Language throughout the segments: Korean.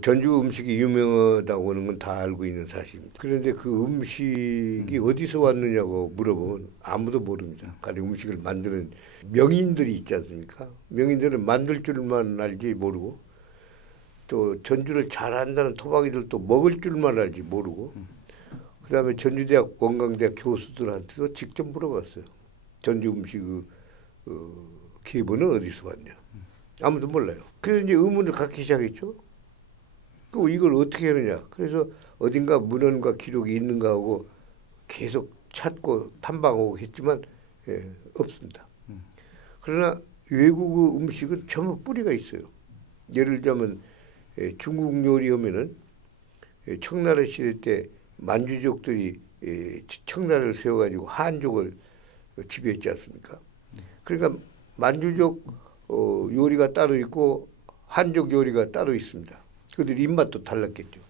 전주 음식이 유명하다고 하는 건 다 알고 있는 사실입니다. 그런데 그 음식이 어디서 왔느냐고 물어보면 아무도 모릅니다. 가령 음식을 만드는 명인들이 있지 않습니까? 명인들은 만들 줄만 알지 모르고 또 전주를 잘 안다는 토박이들도 먹을 줄만 알지 모르고 그다음에 전주대학 원광대학 교수들한테도 직접 물어봤어요. 전주 음식 기본은 어디서 왔냐? 아무도 몰라요. 그래서 이제 의문을 갖기 시작했죠. 그 이걸 어떻게 하느냐. 그래서 어딘가 문헌과 기록이 있는가 하고 계속 찾고 탐방하고 했지만 없습니다. 그러나 외국 음식은 전부 뿌리가 있어요. 예를 들자면 중국 요리 하면은 청나라 시대 때 만주족들이 청나라를 세워가지고 한족을 지배했지 않습니까? 그러니까 만주족 요리가 따로 있고 한족 요리가 따로 있습니다. 그들 입맛도 달랐겠죠.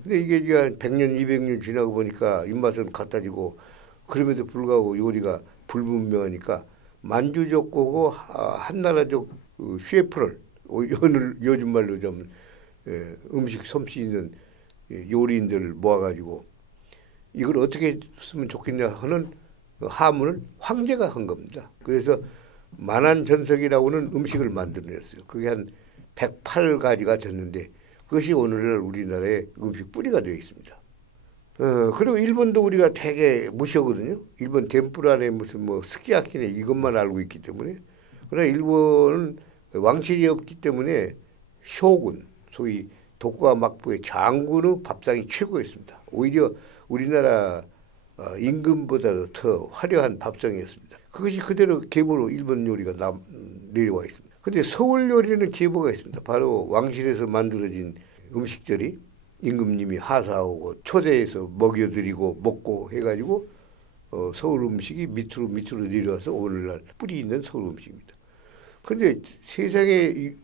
근데 이게 100년, 200년 지나고 보니까 입맛은 같아지고 그럼에도 불구하고 요리가 불분명하니까 만주족 거고 한나라족 셰프를 요즘 말로 좀 음식 솜씨 있는 요리인들을 모아가지고 이걸 어떻게 쓰면 좋겠냐 하는 하문을 황제가 한 겁니다. 그래서 만안전석이라고는 음식을 만들어냈어요. 그게 한 108가지가 됐는데 그것이 오늘날 우리나라의 음식 뿌리가 되어 있습니다. 그리고 일본도 우리가 되게 무시하거든요. 일본 덴푸라네 무슨 뭐 스키야키네 이것만 알고 있기 때문에. 그러나 일본은 왕실이 없기 때문에 쇼군, 소위 독과 막부의 장군의 밥상이 최고였습니다. 오히려 우리나라 임금보다도 더 화려한 밥상이었습니다. 그것이 그대로 계보로 일본 요리가 내려와 있습니다. 근데 서울 요리는 계보가 있습니다. 바로 왕실에서 만들어진 음식들이 임금님이 하사하고 초대해서 먹여드리고 먹고 해가지고 서울 음식이 밑으로 내려와서 오늘날 뿌리 있는 서울 음식입니다. 근데 세상에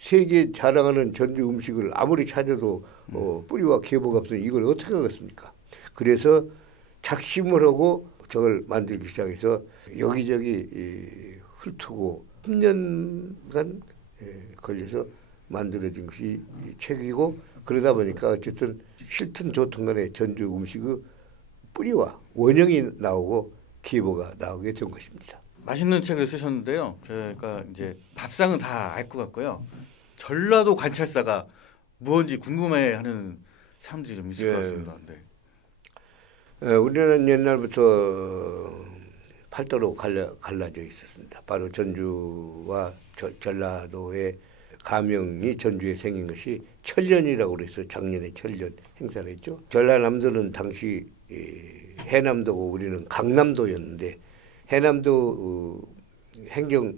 세계 자랑하는 전주 음식을 아무리 찾아도 뿌리와 계보가 없으니 이걸 어떻게 하겠습니까? 그래서 작심을 하고 저걸 만들기 시작해서 여기저기 훑고 10년간 걸려서 만들어진 것이 이 책이고 그러다 보니까 어쨌든 싫든 좋든 간에 전주 음식의 뿌리와 원형이 나오고 계보가 나오게 된 것입니다. 맛있는 책을 쓰셨는데요. 제가 이제 밥상은 다 알 것 같고요. 전라도 관찰사가 무엇인지 궁금해하는 사람들이 좀 있을 것 같습니다. 네. 우리는 옛날부터 팔도로 갈라져 있었습니다. 바로 전주와 전라도의 가명이 전주에 생긴 것이 철년이라고 그래서 작년에 철년 행사를 했죠. 전라남도는 당시 해남도고 우리는 강남도였는데 해남도 행정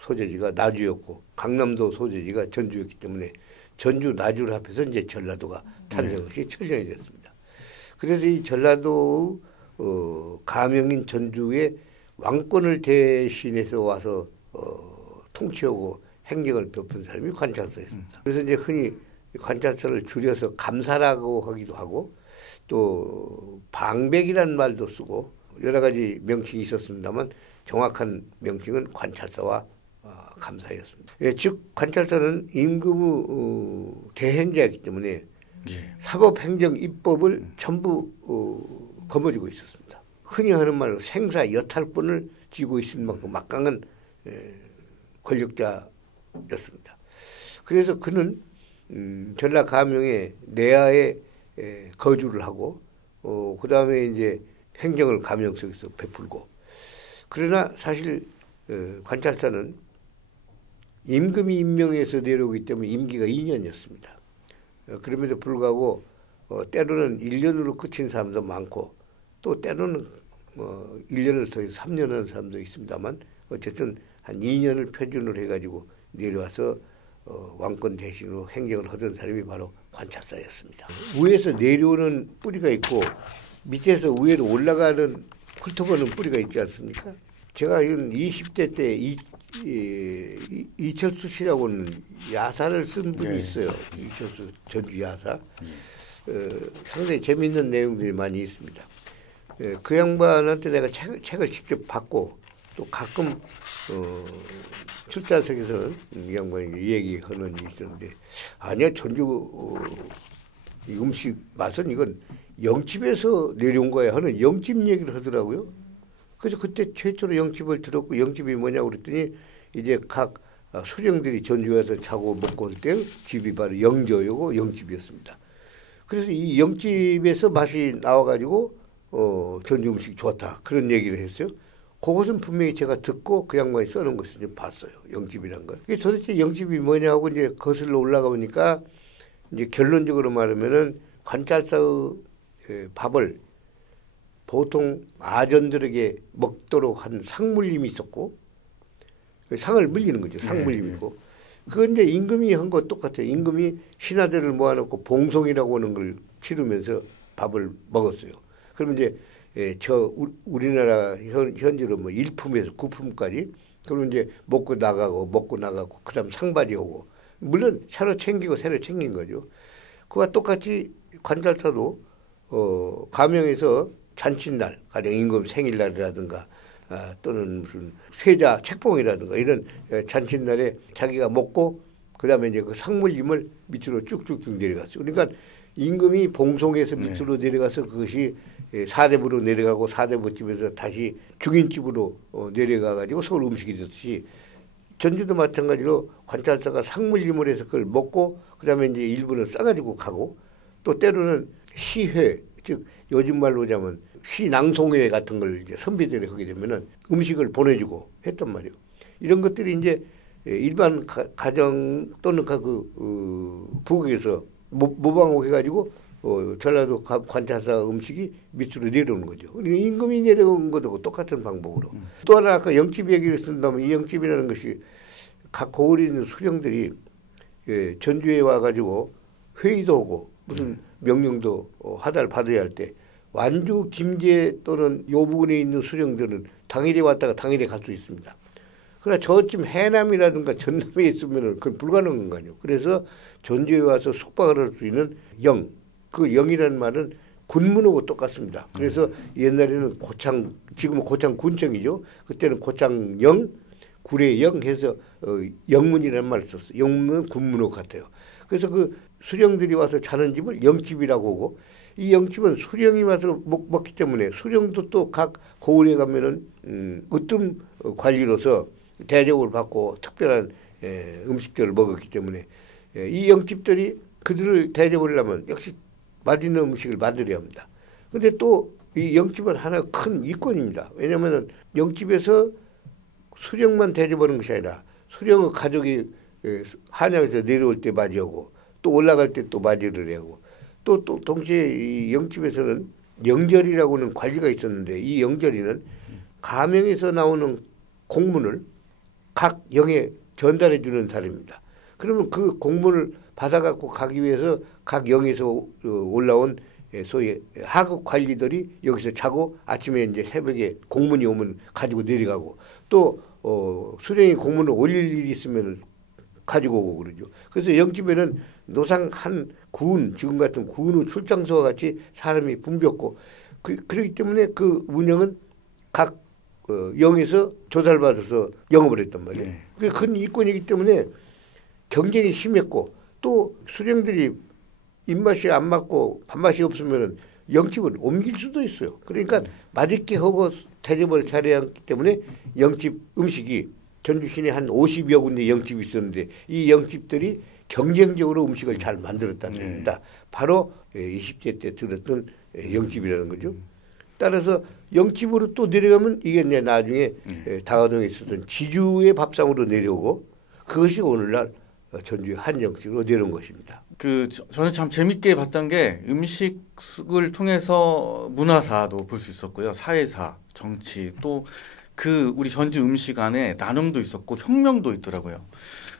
소재지가 나주였고 강남도 소재지가 전주였기 때문에 전주 나주를 합해서 이제 전라도가 탄생한 것이 철년이 됐습니다. 그래서 이 전라도 가명인 전주에 왕권을 대신해서 와서 통치하고 행정을 베푼 사람이 관찰사였습니다. 그래서 이제 흔히 관찰사를 줄여서 감사라고 하기도 하고 또 방백이라는 말도 쓰고 여러 가지 명칭이 있었습니다만 정확한 명칭은 관찰사와 감사였습니다. 즉 관찰사는 임금의 대행자였기 때문에 사법행정 입법을 전부 거머쥐고 있었습니다. 흔히 하는 말로 생사 여탈권을 쥐고 있을 만큼 막강한 권력자였습니다. 그래서 그는 전라 가명의 내하에 거주를 하고 그 다음에 이제 행정을 가명 속에서 베풀고 그러나 사실 관찰사는 임금이 임명해서 내려오기 때문에 임기가 2년이었습니다. 그럼에도 불구하고 때로는 1년으로 그친 사람도 많고 또 때로는 1년을 더해서 3년 하는 사람도 있습니다만 어쨌든 한 2년을 표준으로 해가지고 내려와서 왕권 대신으로 행정을 하던 사람이 바로 관찰사였습니다. 위에서 내려오는 뿌리가 있고 밑에서 위로 올라가는 훑어보는 뿌리가 있지 않습니까? 제가 20대 때 이철수 씨라고는 야사를 쓴 분이 있어요. 이철수 전주 야사. 상당히 재미있는 내용들이 많이 있습니다. 그 양반한테 내가 책을 직접 받고 또 가끔 출자석에서는 이 양반이 얘기하는 게 있었는데 아니야 전주 이 음식 맛은 이건 영집에서 내려온 거야 하는 영집 얘기를 하더라고요. 그래서 그때 최초로 영집을 들었고 영집이 뭐냐고 그랬더니 이제 각 수령들이 전주에 와서 자고 먹고 올 때 집이 바로 영저요고 영집이었습니다. 그래서 이 영집에서 맛이 나와가지고 전주 음식 좋다 그런 얘기를 했어요. 그것은 분명히 제가 듣고 그 양반이 써놓은 것을 좀 봤어요. 영집이란 걸. 이게 도대체 영집이 뭐냐고 이제 거슬러 올라가 보니까 이제 결론적으로 말하면은 관찰사의 밥을 보통 아전들에게 먹도록 한 상물림이 있었고 상을 물리는 거죠. 상물림이고 그건 이제 임금이 한 거 똑같아요. 임금이 신하들을 모아놓고 봉송이라고 하는 걸 치르면서 밥을 먹었어요. 그러면 이제 우리나라 현재로 뭐 1품에서 9품까지 그러면 이제 먹고 나가고 그다음 상발이 오고 물론 새로 챙기고 새로 챙긴 거죠. 그와 똑같이 관찰사도 가명에서 잔칫날 가령 임금 생일날이라든가 또는 무슨 세자 책봉이라든가 이런 잔칫날에 자기가 먹고 그다음에 이제 그 상물림을 밑으로 쭉쭉쭉 내려갔어요. 그러니까 임금이 봉송에서 밑으로 내려가서 그것이 사대부로 내려가고 사대부집에서 다시 중인집으로 내려가가지고 서울 음식이 됐듯이 전주도 마찬가지로 관찰사가 상물림을 해서 그걸 먹고 그다음에 이제 일부는 싸가지고 가고 또 때로는 시회 즉 요즘 말로 하자면 시낭송회 같은 걸 이제 선비들이 하게 되면은 음식을 보내주고 했단 말이에요. 이런 것들이 이제 일반 가정 또는 부엌에서 모방을 해가지고 전라도 관찰사 음식이 밑으로 내려오는 거죠. 그러니까 임금이 내려온 것도 똑같은 방법으로. 또 하나 아까 영집 얘기를 쓴다면 이 영집이라는 것이 각 고을에 있는 수령들이 전주에 와가지고 회의도 하고 무슨 명령도 하달 받아야 할 때 완주 김제 또는 요 부분에 있는 수령들은 당일에 왔다가 당일에 갈 수 있습니다. 그러나 저쯤 해남이라든가 전남에 있으면 그건 불가능한 거죠. 그래서 전주에 와서 숙박을 할 수 있는 영, 그 영이라는 말은 군문하고 똑같습니다. 그래서 옛날에는 고창, 지금은 고창군청이죠. 그때는 고창영, 구례영 해서 영문이라는 말을 썼어요. 영문은 군문하고 같아요. 그래서 그 수령들이 와서 자는 집을 영집이라고 하고 이 영집은 수령이 와서 먹기 때문에 수령도 또 각 고을에 가면은 으뜸 관리로서 대접을 받고 특별한 음식들을 먹었기 때문에 이 영집들이 그들을 대접을 하면 역시 맛있는 음식을 만들어야 합니다. 그런데 또 이 영집은 하나 큰 이권입니다. 왜냐하면 영집에서 수령만 대접하는 것이 아니라 수령의 가족이 한양에서 내려올 때 맞이하고 또 올라갈 때 또 맞이를 하고 또 동시에 이 영집에서는 영절이라고는 관리가 있었는데 이 영절이는 가명에서 나오는 공문을 각 영에 전달해 주는 사람입니다. 그러면 그 공문을 받아갖고 가기 위해서 각 영에서 올라온 소위 하급 관리들이 여기서 자고 아침에 이제 새벽에 공문이 오면 가지고 내려가고 또 수령이 공문을 올릴 일이 있으면 가지고 오고 그러죠. 그래서 영집에는 노상 한 군, 지금 같은 군의 출장소와 같이 사람이 붐볐고 그렇기 때문에 그 운영은 각 영에서 조사를 받아서 영업을 했단 말이에요. 그게 큰 이권이기 때문에 경쟁이 심했고 또 수령들이 입맛이 안 맞고 밥맛이 없으면 영집을 옮길 수도 있어요. 그러니까 맛있게 하고 대접을 잘해야 하기 때문에 영집 음식이 전주 시내 한 50여 군데 영집이 있었는데 이 영집들이 경쟁적으로 음식을 잘 만들었다는 얘기입니다. 바로 20대 때 들었던 영집이라는 거죠. 따라서 영집으로 또 내려가면 이게 이제 나중에 다가동에 있었던 지주의 밥상으로 내려오고 그것이 오늘날 전주의 한영식으로 내려온 것입니다. 저는 참 재밌게 봤던 게 음식을 통해서 문화사도 볼 수 있었고요. 사회사, 정치 또 우리 전주 음식 안에 나눔도 있었고 혁명도 있더라고요.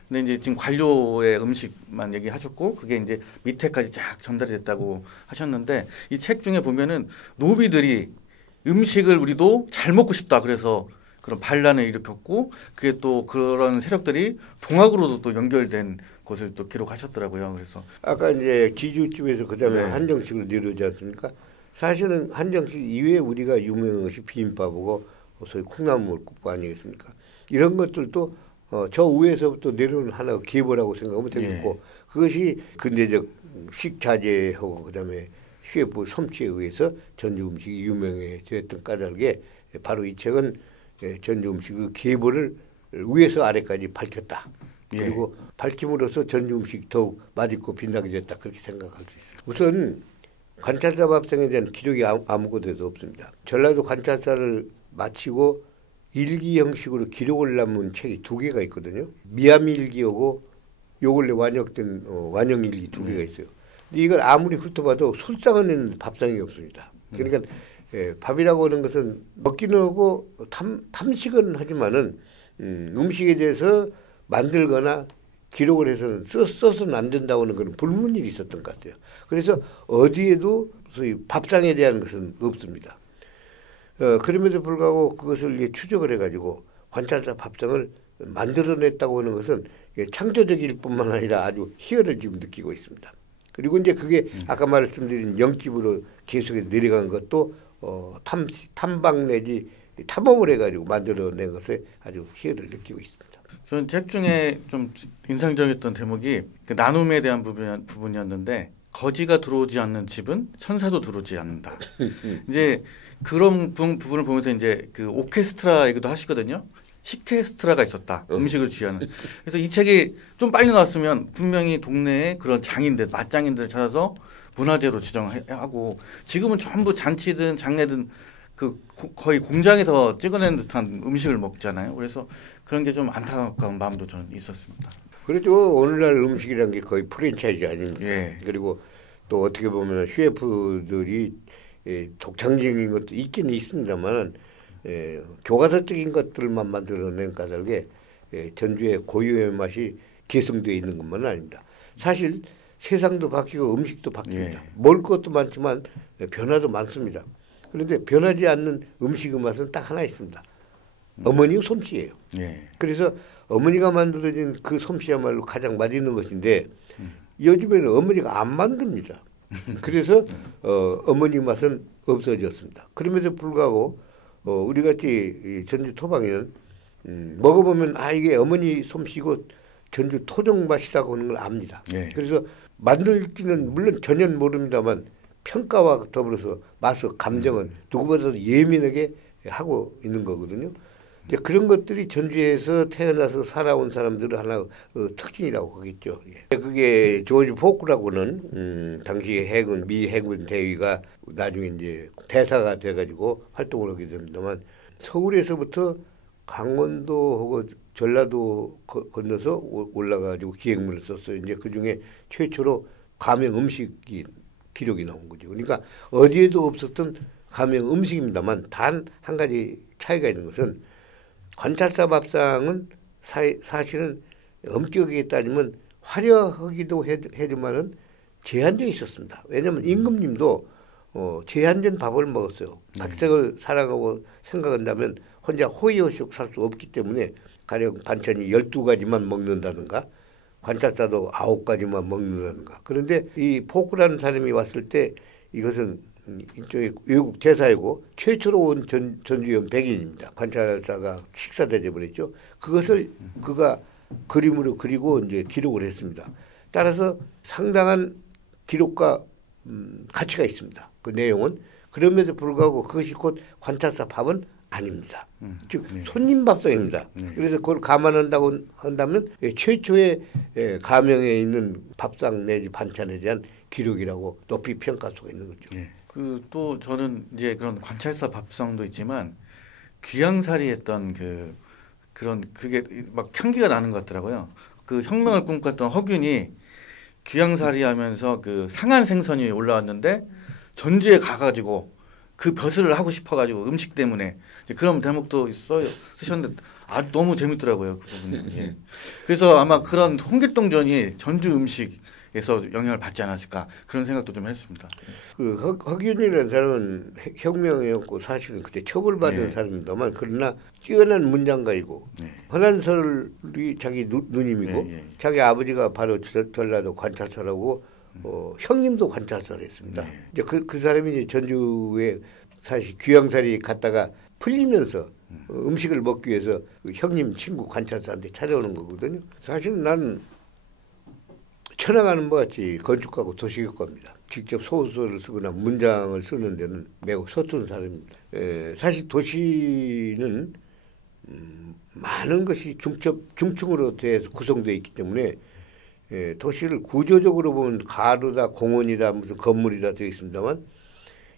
근데 이제 지금 관료의 음식만 얘기하셨고 그게 이제 밑에까지 쫙 전달이 됐다고 하셨는데 이 책 중에 보면은 노비들이 음식을 우리도 잘 먹고 싶다 그래서 그런 반란을 일으켰고 그게 또 그런 세력들이 동학으로도 또 연결된 것을 또 기록하셨더라고요. 그래서 아까 이제 지주집에서 그다음에 한정식으로 내려오지 않습니까? 사실은 한정식 이외에 우리가 유명한 것이 비빔밥이고 소위 콩나물국밥 아니겠습니까? 이런 것들도 저 위에서부터 내려오는 하나의 계보라고 생각하면 되겠고 그것이 근대적 식자재하고 그다음에 셰프 솜씨에 의해서 전주 음식이 유명해졌던 까닭에 바로 이 책은 전주 음식의 계보를 위에서 아래까지 밝혔다. 그리고 밝힘으로써 전주 음식이 더욱 맛있고 빛나게 됐다. 그렇게 생각할 수 있습니다. 우선 관찰사 밥상에 대한 기록이 아무것도 없습니다. 전라도 관찰사를 마치고 일기 형식으로 기록을 남은 책이 2개가 있거든요. 미암일기하고 요 근래 완역된 완영일기 2개가 있어요. 근데 이걸 아무리 훑어봐도 술상은 밥상이 없습니다. 그러니까 밥이라고 하는 것은 먹기는 하고 탐식은 하지만은 음식에 대해서 만들거나 기록을 해서는 써서는 안 된다고 하는 그런 불문율이 있었던 것 같아요. 그래서 어디에도 소위 밥상에 대한 것은 없습니다. 그럼에도 불구하고 그것을 추적을 해가지고 관찰사 밥상을 만들어냈다고 하는 것은 창조적일 뿐만 아니라 아주 희열을 지금 느끼고 있습니다. 그리고 이제 그게 아까 말씀드린 영집으로 계속해서 내려간 것도 탐방 내지 탐험을 해가지고 만들어낸 것에 아주 희열을 느끼고 있습니다. 저는 책 중에 좀 인상적이었던 대목이 그 나눔에 대한 부분이었는데 거지가 들어오지 않는 집은 천사도 들어오지 않는다. 이제 그런 부분을 보면서 이제 그 오케스트라 얘기도 하시거든요. 시케스트라가 있었다. 음식을 취하는. 그래서 이 책이 좀 빨리 나왔으면 분명히 동네에 그런 장인들, 맛장인들을 찾아서 문화재로 지정하고 지금은 전부 잔치든 장례든 그 거의 공장에서 찍어낸 듯한 음식을 먹잖아요. 그래서 그런 게 좀 안타까운 마음도 저는 있었습니다. 그렇죠. 오늘날 음식이라는 게 거의 프랜차이즈 아닙니까? 그리고 또 어떻게 보면 셰프들이 독창적인 것도 있긴 있습니다만 교과서적인 것들만 만들어낸 까닭에 전주의 고유의 맛이 계승되어 있는 것만은 아닙니다. 사실 세상도 바뀌고 음식도 바뀝니다. 먹을 것도 많지만 변화도 많습니다. 그런데 변하지 않는 음식의 맛은 딱 하나 있습니다. 어머니의 솜씨예요. 그래서 어머니가 만들어진 그 솜씨야말로 가장 맛있는 것인데 요즘에는 어머니가 안 만듭니다. 그래서 어머니 맛은 없어졌습니다. 그럼에도 불구하고 우리 같이 전주 토박이는 먹어보면 이게 어머니 솜씨고 전주 토종 맛이라고 하는 걸 압니다. 그래서 만들기는 물론 전혀 모릅니다만 평가와 더불어서 맛의 감정은 누구보다도 예민하게 하고 있는 거거든요. 이제 그런 것들이 전주에서 태어나서 살아온 사람들의 하나의 특징이라고 하겠죠. 그게 조지 포크라고는 당시 해군 미 해군 대위가 나중에 이제 대사가 돼가지고 활동을 하게 됩니다만 서울에서부터 강원도하고 전라도 건너서 올라가지고 기획문을 썼어요. 이제 그 중에 최초로 가명 음식이 기록이 나온 거죠. 그러니까 어디에도 없었던 가명 음식입니다만 단 한 가지 차이가 있는 것은 관찰사 밥상은 사실은 엄격하게 따지면 화려하기도 해지만은 제한되어 있었습니다. 왜냐하면 임금님도 제한된 밥을 먹었어요. 백성을 사랑하고 생각한다면 혼자 호의호식 살 수 없기 때문에 가령 반찬이 12가지만 먹는다든가 관찰사도 9가지만 먹는다든가. 그런데 이 포크라는 사람이 왔을 때 이것은 이쪽에 외국 제사이고 최초로 온 전주연 백인입니다. 관찰사가 식사 대접을 했죠. 그것을 그가 그림으로 그리고 이제 기록을 했습니다. 따라서 상당한 기록과 가치가 있습니다. 그 내용은. 그럼에도 불구하고 그것이 곧 관찰사 밥은 아닙니다. 즉 손님 밥상입니다. 그래서 그걸 감안한다고 한다면 최초의 가명에 있는 밥상 내지 반찬에 대한 기록이라고 높이 평가할 수가 있는 거죠. 그 또 저는 이제 그런 관찰사 밥상도 있지만 귀양살이했던 그런 그게 막 향기가 나는 것 같더라고요. 그 혁명을 꿈꿨던 허균이 귀양살이하면서 그 상한 생선이 올라왔는데 전주에 가가지고 그 벼슬을 하고 싶어가지고 음식 때문에 그런 대목도 쓰셨는데 너무 재밌더라고요. 그 부분이. 그래서 아마 그런 홍길동전이 전주 음식에서 영향을 받지 않았을까 그런 생각도 좀 했습니다. 그 허균이라는 사람은 혁명이었고 사실은 그때 처벌받은 사람입니다만 그러나 뛰어난 문장가이고 헌안설이 자기 누님이고 자기 아버지가 바로 전라도 관찰사라고 형님도 관찰사를 했습니다. 이제 그 사람이 이제 전주에 사실 귀양살이 갔다가 풀리면서 음식을 먹기 위해서 그 형님 친구 관찰사한테 찾아오는 거거든요. 사실 난 천하가는 것 같이 건축가고 도시교과입니다. 직접 소설을 쓰거나 문장을 쓰는 데는 매우 서툰 사람입니다. 사실 도시는 많은 것이 중층으로 돼서 구성되어 있기 때문에 도시를 구조적으로 보면 가로다 공원이다 무슨 건물이다 되어 있습니다만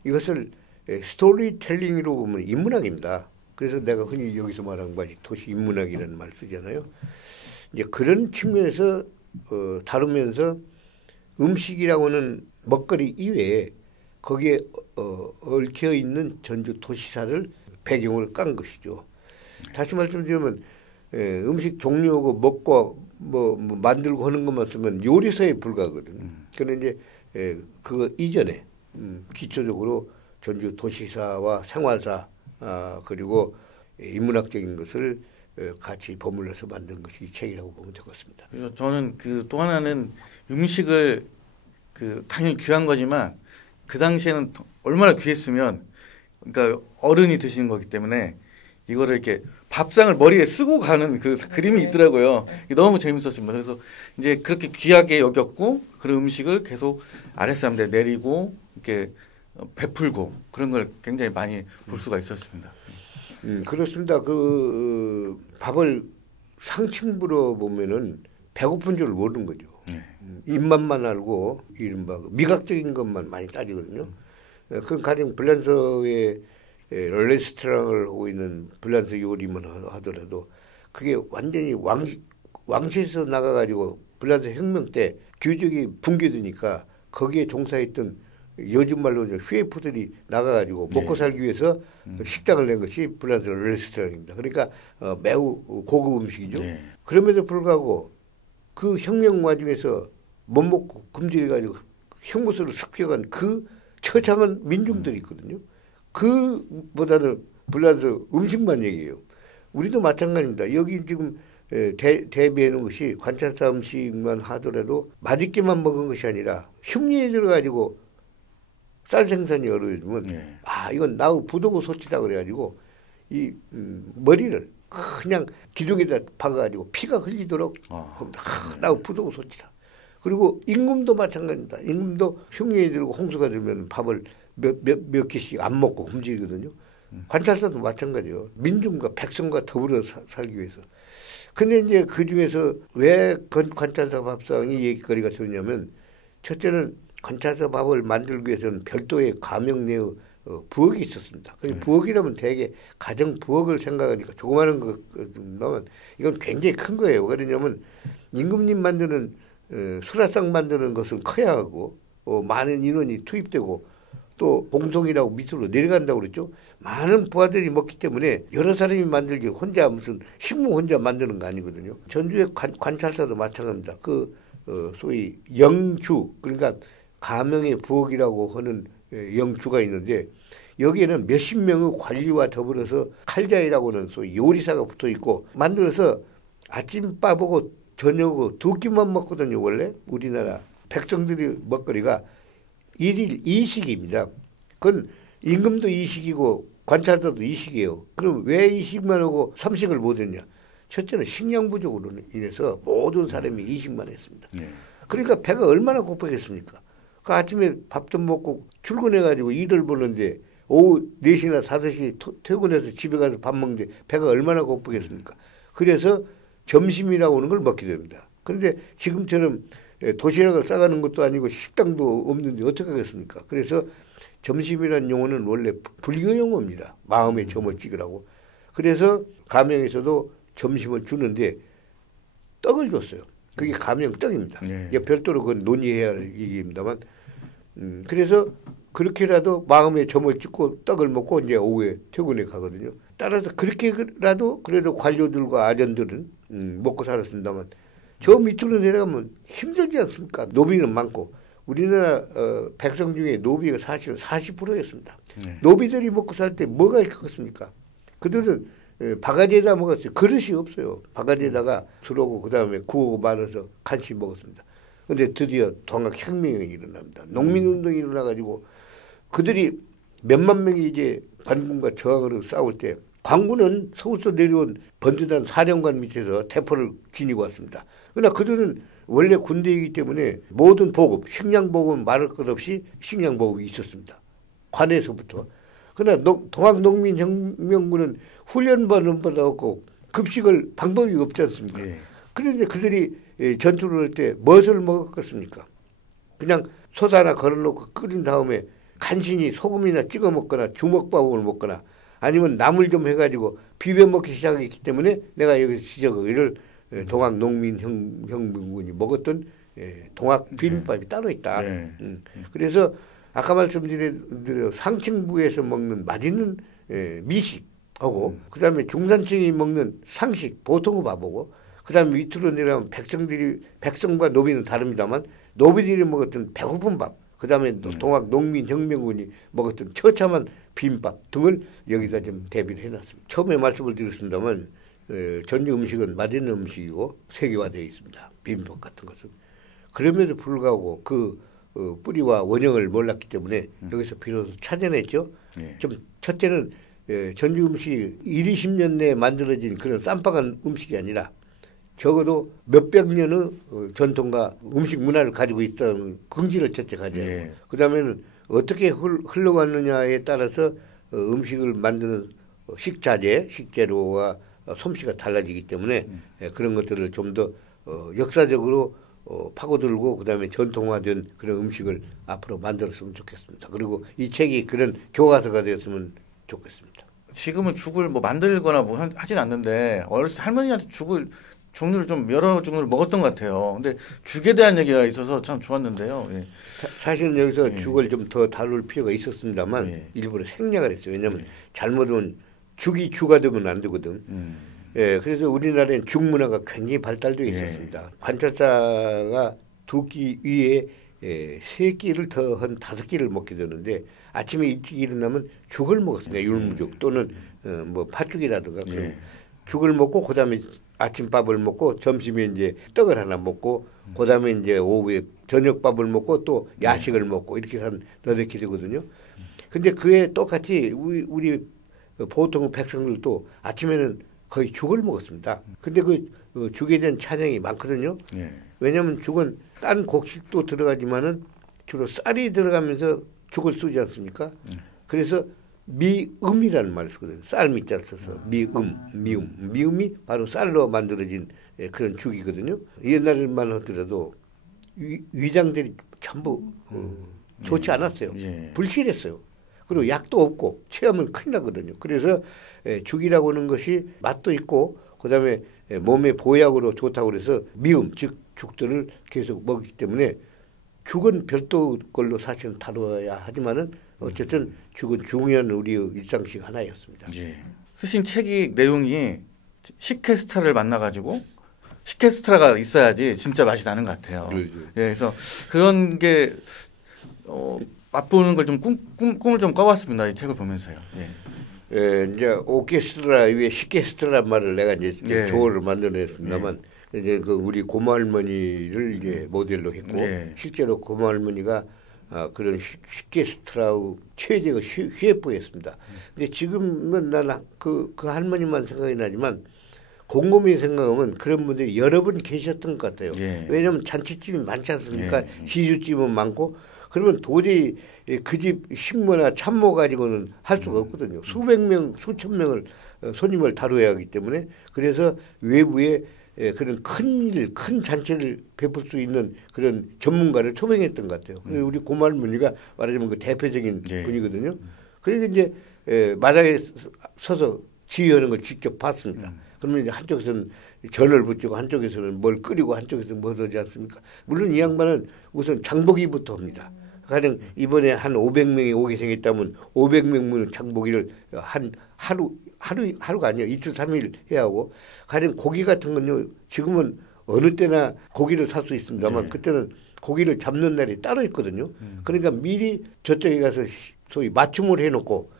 이것을 스토리텔링으로 보면 인문학입니다. 그래서 내가 흔히 여기서 말하는 바지 도시 인문학이라는 말 쓰잖아요. 이제 그런 측면에서 다루면서 음식이라고는 먹거리 이외에 거기에 얽혀 있는 전주 도시사를 배경으로 깐 것이죠. 다시 말씀드리면 음식 종류하고 먹고 뭐 만들고 하는 것만 쓰면 요리사에 불과하거든요. 그런데 이제 그 이전에 기초적으로 전주 도시사와 생활사 그리고 인문학적인 것을 같이 버물러서 만든 것이 이 책이라고 보면 되겠습니다. 그래서 저는 그 또 하나는 음식을 그 당연히 귀한 거지만 그 당시에는 얼마나 귀했으면 그러니까 어른이 드시는 거기 때문에 이거를 이렇게 밥상을 머리에 쓰고 가는 그 그림이 있더라고요. 너무 재밌었습니다. 그래서 이제 그렇게 귀하게 여겼고 그런 음식을 계속 아랫사람들 내리고 이렇게 베풀고 그런 걸 굉장히 많이 볼 수가 있었습니다. 그렇습니다. 그 밥을 상층부로 보면은 배고픈 줄 모르는 거죠. 입맛만 알고 이른바 미각적인 것만 많이 따지거든요. 그 가령 불란서의 레스토랑을 하고 있는 불란서 요리만 하더라도 그게 완전히 왕시에서 나가가지고 불란서 혁명 때 규적이 붕괴되니까 거기에 종사했던 요즘 말로 셰프들이 나가가지고 먹고 살기 위해서 식당을 낸 것이 불란서 레스토랑입니다. 그러니까 매우 고급 음식이죠. 그럼에도 불구하고 그 혁명 와중에서 못 먹고 굶주려가지고 형무소를 습격한 그 처참한 민중들이 있거든요. 그보다는 불란서 음식만 얘기해요. 우리도 마찬가지입니다. 여기 지금 대비해 놓은 것이 관찰사 음식만 하더라도 맛있게만 먹은 것이 아니라 흉내에 들어가지고 쌀 생산이 어려워지면 이건 나우 부도고 소치다 그래가지고 이 머리를 그냥 기둥에다 박아가지고 피가 흘리도록 나우 부도고 소치다. 그리고 임금도 마찬가지입니다. 임금도 흉내에 들고 홍수가 들면 밥을 몇 개씩 안 먹고 굶주리거든요. 관찰사도 마찬가지예요. 민중과 백성과 더불어 살기 위해서. 근데 이제 그 중에서 왜 관찰사 밥상이 얘기거리가 되냐면 첫째는 관찰사 밥을 만들기 위해서는 별도의 가명 내의 부엌이 있었습니다. 그 부엌이라면 대개 가정 부엌을 생각하니까 조그마한 것만 이건 굉장히 큰 거예요. 그러냐면 임금님 만드는 수라상 만드는 것은 커야 하고 많은 인원이 투입되고 또 공성이라고 밑으로 내려간다고 그랬죠. 많은 부하들이 먹기 때문에 여러 사람이 만들기 혼자 무슨 식무 혼자 만드는 거 아니거든요. 전주의 관찰사도 마찬가지입니다. 그 소위 영주 그러니까 가명의 부엌이라고 하는 영주가 있는데 여기에는 몇십 명의 관리와 더불어서 칼자이라고는 소위 요리사가 붙어 있고 만들어서 아침밥하고 저녁하고 두 끼만 먹거든요. 원래 우리나라 백성들의 먹거리가 일일 2식입니다. 그건 임금도 2식이고 관찰사도 2식이에요. 그럼 왜 2식만 하고 3식을 못 했냐? 첫째는 식량 부족으로 인해서 모든 사람이 2식만 했습니다. 그러니까 배가 얼마나 고프겠습니까? 그 아침에 밥도 먹고 출근해가지고 일을 보는데 오후 4시나 5시 퇴근해서 집에 가서 밥 먹는데 배가 얼마나 고프겠습니까? 그래서 점심이라고 하는 걸 먹게 됩니다. 그런데 지금처럼 도시락을 싸가는 것도 아니고 식당도 없는데 어떻게 하겠습니까? 그래서 점심이라는 용어는 원래 불교 용어입니다. 마음의 점을 찍으라고. 그래서 가명에서도 점심을 주는데 떡을 줬어요. 그게 가명 떡입니다. 별도로 그건 논의해야 할 얘기입니다만 그래서 그렇게라도 마음의 점을 찍고 떡을 먹고 이제 오후에 퇴근에 가거든요. 따라서 그렇게라도 그래도 관료들과 아전들은 먹고 살았습니다만 저 밑으로 내려가면 힘들지 않습니까? 노비는 많고 우리나라 백성 중에 노비가 사실 40%였습니다. 노비들이 먹고 살 때 뭐가 있겠습니까? 그들은 바가지에다 먹었어요. 그릇이 없어요. 바가지에다가 술하고 그다음에 구우고 말아서 간식 먹었습니다. 그런데 드디어 동학혁명이 일어납니다. 농민운동이 일어나가지고 그들이 몇만 명이 이제 관군과 저항으로 싸울 때 광군은 서울서 내려온 번듯한 사령관 밑에서 대포를 지니고 왔습니다. 그러나 그들은 원래 군대이기 때문에 모든 보급, 식량 보급은 말할 것 없이 식량 보급이 있었습니다. 관에서부터. 그러나 동학농민혁명군은 훈련받은 받았고 급식을 방법이 없지 않습니까? 예. 그런데 그들이 전투를 할 때 무엇을 먹었겠습니까? 그냥 솥 하나 걸어놓고 끓인 다음에 간신히 소금이나 찍어 먹거나 주먹밥을 먹거나 아니면 나물 좀 해가지고 비벼 먹기 시작했기 때문에 내가 여기서 지적하기를 동학농민혁명군이 먹었던 동학 비빔밥이 따로 있다. 그래서 아까 말씀드린 상층부에서 먹는 맛있는 미식하고 그다음에 중산층이 먹는 상식 보통의 밥하고 그다음에 밑으로 내려가면 백성과 노비는 다릅니다만 노비들이 먹었던 배고픈 밥 그다음에 동학농민혁명군이 먹었던 처참한 비빔밥 등을 여기다 좀 대비를 해놨습니다. 처음에 말씀을 드렸습니다만 전주 음식은 맛있는 음식이고 세계화되어 있습니다. 비빔밥 같은 것은. 그럼에도 불구하고 그 뿌리와 원형을 몰랐기 때문에 여기서 비로소 찾아냈죠. 좀 첫째는 전주 음식이 20년 내에 만들어진 그런 쌈박한 음식이 아니라 적어도 몇백 년의 전통과 음식 문화를 가지고 있다는 긍지를 첫째 가져요. 그다음에는 어떻게 흘러갔느냐에 따라서 음식을 만드는 식자재, 식재료와 솜씨가 달라지기 때문에 그런 것들을 좀 더 역사적으로 파고들고 그다음에 전통화된 그런 음식을 앞으로 만들었으면 좋겠습니다. 그리고 이 책이 그런 교과서가 되었으면 좋겠습니다. 지금은 죽을 뭐 만들거나 뭐 하진 않는데 어렸을 때 할머니한테 죽을 종류를 좀 여러 종류를 먹었던 것 같아요. 근데 죽에 대한 얘기가 있어서 참 좋았는데요. 예. 사실은 여기서 죽을 좀 더 다룰 필요가 있었습니다만 일부러 생략을 했어요. 왜냐하면 잘못은 죽이 주가 되면 안 되거든. 그래서 우리나라엔 죽 문화가 굉장히 발달되어 있었습니다. 관찰사가 2끼 위에 3끼를 더 한 5끼를 먹게 되는데 아침에 일찍 일어나면 죽을 먹었습니다. 율무죽 또는 뭐 팥죽이라든가 그런 죽을 먹고 그다음에 아침밥을 먹고 점심에 이제 떡을 하나 먹고 그다음에 이제 오후에 저녁밥을 먹고 또 야식을 먹고 이렇게 한 8끼 되거든요. 근데 그에 똑같이 우리 보통 백성들도 아침에는 거의 죽을 먹었습니다. 근데 그 죽에 대한 찬양이 많거든요. 왜냐하면 죽은 딴 곡식도 들어가지만은 주로 쌀이 들어가면서 죽을 쓰지 않습니까? 그래서 미음이라는 말을 쓰거든요. 쌀 밑자를 써서 미음이 바로 쌀로 만들어진 그런 죽이거든요. 옛날만 하더라도 위장들이 전부 좋지 않았어요. 불실했어요. 그리고 약도 없고 체하면 큰일 나거든요. 그래서 죽이라고 하는 것이 맛도 있고 그다음에 몸에 보약으로 좋다고 그래서 미음 즉 죽들을 계속 먹기 때문에 죽은 별도 걸로 사실은 다뤄야 하지만은 어쨌든 죽은 중요한 우리의 일상식 하나였습니다. 쓰신 책이 내용이 식혜스트라를 만나가지고 식혜스트라가 있어야지 진짜 맛이 나는 것 같아요. 그래서 그런 게 맛보는 걸 좀 꿈을 좀 꿔봤습니다. 이 책을 보면서요. 이제 오케스트라 위에 식혜스트라란 말을 내가 이제 조어를 만들어냈습니다만 이제 그 우리 고모 할머니를 이제 모델로 했고 실제로 고모 할머니가 그런 식혜스트라의 최대의 셰프였습니다. 근데 지금은 나는 그 할머니만 생각이 나지만 곰곰이 생각하면 그런 분들이 여러 분 계셨던 것 같아요. 왜냐하면 잔치집이 많지 않습니까? 시주집은 많고 그러면 도저히 그 집 식모나 참모 가지고는 할 수가 없거든요. 수백 명, 수천 명을 손님을 다뤄야 하기 때문에 그래서 외부에 그런 큰 잔치를 베풀 수 있는 그런 전문가를 초빙했던 것 같아요. 그래서 우리 고모 할머니가 말하자면 그 대표적인 분이거든요. 그러니까 이제 마당에 서서 지휘하는 걸 직접 봤습니다. 그러면 이제 한쪽에서는 전을 붙이고 한쪽에서는 뭘 끓이고 한쪽에서는 뭐 하지 않습니까? 물론 이 양반은 우선 장보기부터 합니다. 가령 이번에 한 500명이 오게 생겼다면 500명분의 장보기를 하루가 아니야. 이틀 3일 해야 하고 가령 고기 같은 건요. 지금은 어느 때나 고기를 살 수 있습니다만 그때는 고기를 잡는 날이 따로 있거든요. 그러니까 미리 저쪽에 가서 소위 맞춤을 해놓고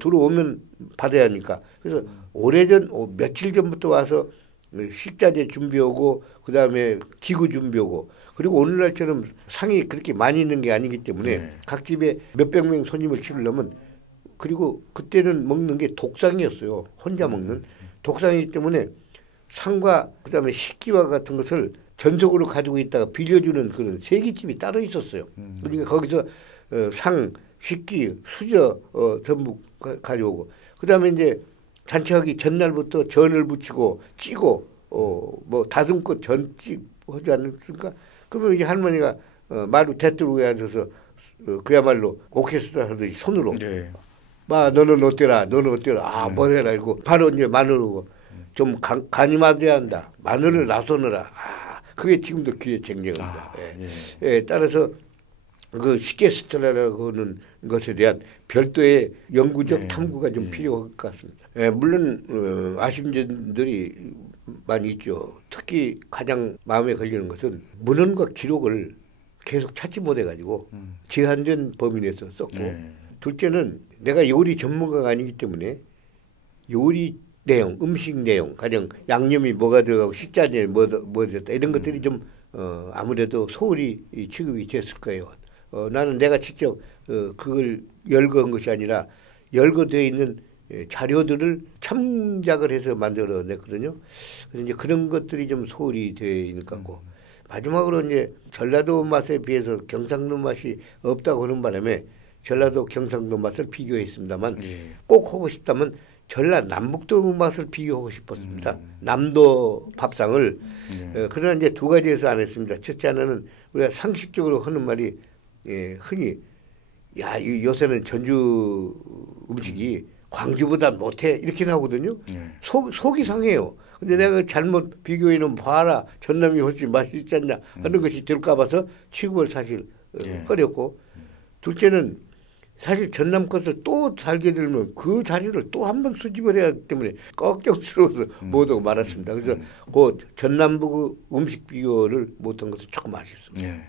들어오면 받아야 하니까 그래서 오래전 며칠 전부터 와서 식자재 준비하고 그다음에 기구 준비하고 그리고 오늘날처럼 상이 그렇게 많이 있는 게 아니기 때문에 각 집에 몇백 명 손님을 치르려면 그리고 그때는 먹는 게 독상이었어요. 혼자 먹는 독상이기 때문에 상과 그다음에 식기와 같은 것을 전속으로 가지고 있다가 빌려주는 그런 세기집이 따로 있었어요. 그러니까 거기서 상, 식기, 수저 전부 가져오고 그다음에 이제 잔치하기 전날부터 전을 부치고 찌고 뭐 다듬고 전찌 하지 않습니까? 그러면 이제 할머니가 마루 대뚜루에 앉아서 그야말로 오케스트라 하듯이 손으로 네. 마 너는 어때라 너는 어때라 아 뭐해라 이거 바로 이제 마늘고 좀 간이 맞아야 한다 마늘을 나서느라 아 그게 지금도 귀에 쟁쟁합니다. 예, 따라서 그 시케스트라라고 하는 것에 대한 별도의 영구적 탐구가 좀 필요할 것 같습니다. 예, 물론 아쉬운 점들이 많이 있죠. 특히 가장 마음에 걸리는 것은 문헌과 기록을 계속 찾지 못해가지고 제한된 범위 내에서 썼고 둘째는 내가 요리 전문가가 아니기 때문에 요리 내용, 음식 내용, 가령 양념이 뭐가 들어가고 식자재에 뭐 들었다 이런 것들이 좀 아무래도 소홀히 취급이 됐을 거예요. 나는 내가 직접 그걸 열거한 것이 아니라 열거되어 있는 자료들을 참작을 해서 만들어냈거든요. 그래서 이제 그런 것들이 좀 소홀히 되어 있는 것 같고 마지막으로 이제 전라도 맛에 비해서 경상도 맛이 없다고 하는 바람에 전라도 경상도 맛을 비교했습니다만 꼭 하고 싶다면 전라 남북도 맛을 비교하고 싶었습니다. 남도 밥상을 그러나 이제 두 가지에서 안 했습니다. 첫째 하나는 우리가 상식적으로 하는 말이 흔히 야 요새는 전주 음식이 광주보다 못해 이렇게 나오거든요. 속이 상해요. 근데 내가 잘못 비교해놓으면 봐라 전남이 훨씬 맛있지 않냐 하는 것이 될까 봐서 취급을 사실 꺼렸고 둘째는 사실 전남 것을 또 살게 되면 그 자리를 또 한 번 수집을 해야 하기 때문에 걱정스러워서 못하고 말았습니다. 그래서 그 전남북 음식 비교를 못한 것은 조금 아쉽습니다.